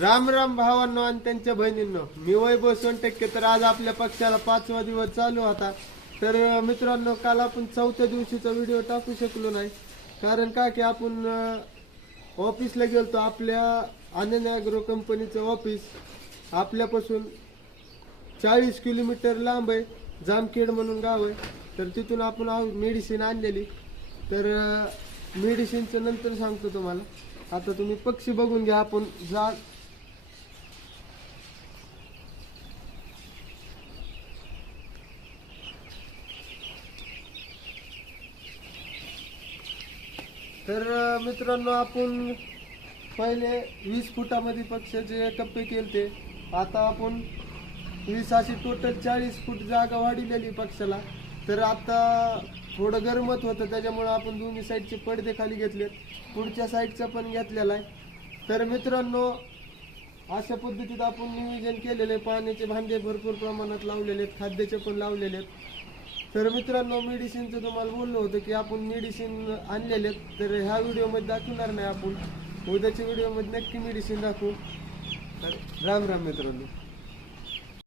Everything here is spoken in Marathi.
राम राम भावांनो आणि त्यांच्या बहिणींनो, मी वैभव सोनटक्के. तर आज आपल्या पक्षाला 5वा दिवस चालू होता. तर मित्रांनो, काल आपण 4थ्या दिवशीचा व्हिडिओ टाकू शकलो नाही. कारण का की आपण ऑफिसला गेलतो. आपल्या आनंद ॲग्रो कंपनीचं ऑफिस आपल्यापासून 40 किलोमीटर लांब आहे. जामखेड म्हणून गाव आहे. तर तिथून आपण मेडिसिन आणलेली. तर मेडिसिनचं नंतर सांगतो तुम्हाला. आता तुम्ही पक्षी बघून घ्या. आपण तर मित्रांनो, आपण पहिले 20 फुटामध्ये पक्षाचे टप्पे केलते. आता आपण 20 अशी टोटल 40 फूट जागा वाढवलेली पक्षाला. तर आता थोडं गरमत होतं, त्याच्यामुळे आपण दोन्ही साईडचे पडदे खाली घेतलेत. पुढच्या साईडचा पण घेतलेला आहे. तर मित्रांनो, अशा पद्धतीत आपण नियोजन केलेले. पाण्याचे भांडे भरपूर प्रमाणात लावलेले आहेत, खाद्याचे पण लावलेले आहेत. तर मित्रांनो, मेडिसिनचं तुम्हाला बोललो होतं की आपण मेडिसिन आणलेले आहेत. तर ह्या व्हिडिओमध्ये दाखवणार नाही आपण, उद्याच्या व्हिडिओमध्ये नक्की मेडिसिन दाखवू. तर राम राम मित्रांनो.